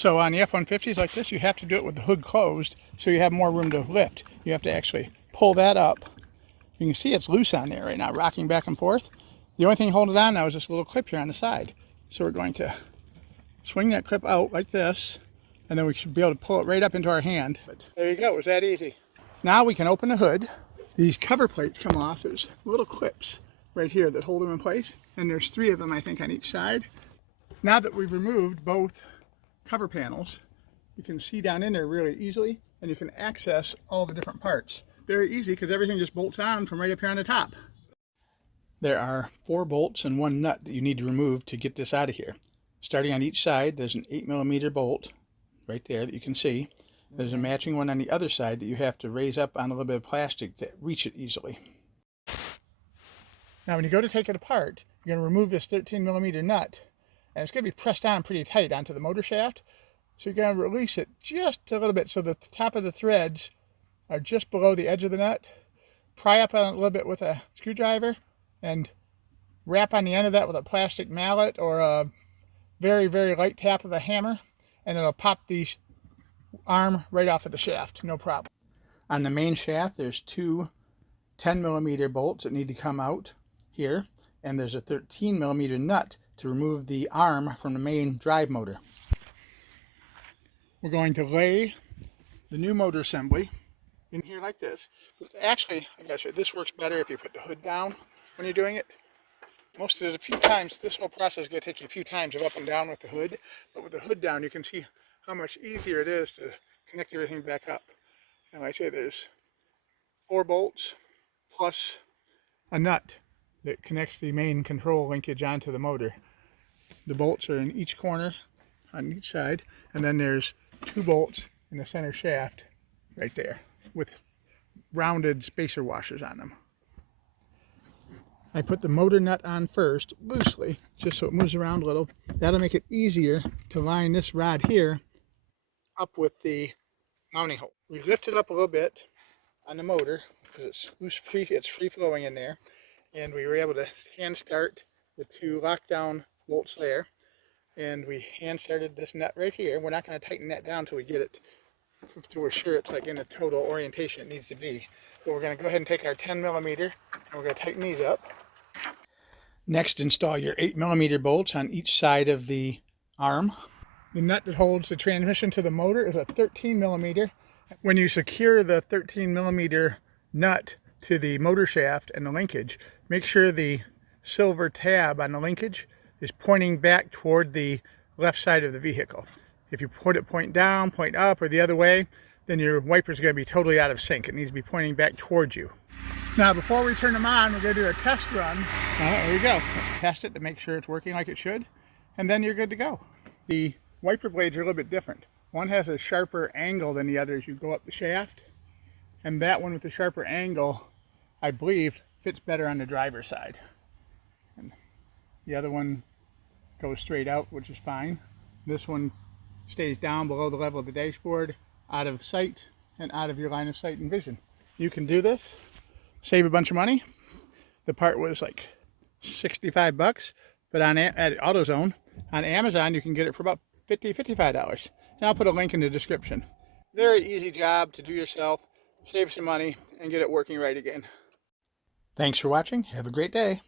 So on the F-150s like this, you have to do it with the hood closed so you have more room to lift. You have to actually pull that up. You can see it's loose on there right now, rocking back and forth. The only thing holding it on now is this little clip here on the side. So we're going to swing that clip out like this, and then we should be able to pull it right up into our hand. But there you go, it was that easy. Now we can open the hood. These cover plates come off. There's little clips right here that hold them in place, and there's 3 of them, I think, on each side. Now that we've removed both cover panels, you can see down in there really easily, and you can access all the different parts. Very easy because everything just bolts on from right up here on the top. There are 4 bolts and 1 nut that you need to remove to get this out of here. Starting on each side, there's an 8mm bolt right there that you can see. There's a matching one on the other side that you have to raise up on a little bit of plastic to reach it easily. Now when you go to take it apart, you're going to remove this 13mm nut, and it's going to be pressed on pretty tight onto the motor shaft. So you're going to release it just a little bit so that the top of the threads are just below the edge of the nut. Pry up on it a little bit with a screwdriver and wrap on the end of that with a plastic mallet or a very, very light tap of a hammer, and it'll pop the arm right off of the shaft, no problem. On the main shaft, there's 2 10mm bolts that need to come out here, and there's a 13mm nut to remove the arm from the main drive motor. We're going to lay the new motor assembly in here like this. Actually, I gotta say, this works better if you put the hood down when you're doing it. Most of the few times, this whole process is going to take you a few times of up and down with the hood, but with the hood down, you can see how much easier it is to connect everything back up. And like I say, there's 4 bolts plus a nut that connects the main control linkage onto the motor. The bolts are in each corner on each side, and then there's 2 bolts in the center shaft right there with rounded spacer washers on them. I put the motor nut on first, loosely, just so it moves around a little. That'll make it easier to line this rod here up with the mounting hole. We lift it up a little bit on the motor because it's loose, it's free flowing in there, and we were able to hand start the 2 lockdown bolts there, and we hand started this nut right here. We're not going to tighten that down until we get it till we're sure it's like in the total orientation it needs to be. So we're going to go ahead and take our 10mm and we're going to tighten these up. Next, install your 8mm bolts on each side of the arm. The nut that holds the transmission to the motor is a 13mm. When you secure the 13mm nut to the motor shaft and the linkage, make sure the silver tab on the linkage is pointing back toward the left side of the vehicle. If you put it point down, point up, or the other way, then your wiper is going to be totally out of sync. It needs to be pointing back towards you. Now before we turn them on, we're going to do a test run. There you go. Test it to make sure it's working like it should, and then you're good to go. The wiper blades are a little bit different. One has a sharper angle than the other as you go up the shaft, and that one with the sharper angle, I believe, fits better on the driver's side. And the other one goes straight out, which is fine. This one stays down below the level of the dashboard, out of sight and out of your line of sight and vision. You can do this, save a bunch of money. The part was like 65 bucks, but at AutoZone, on Amazon, you can get it for about $50, $55. And I'll put a link in the description. Very easy job to do yourself, save some money, and get it working right again. Thanks for watching. Have a great day.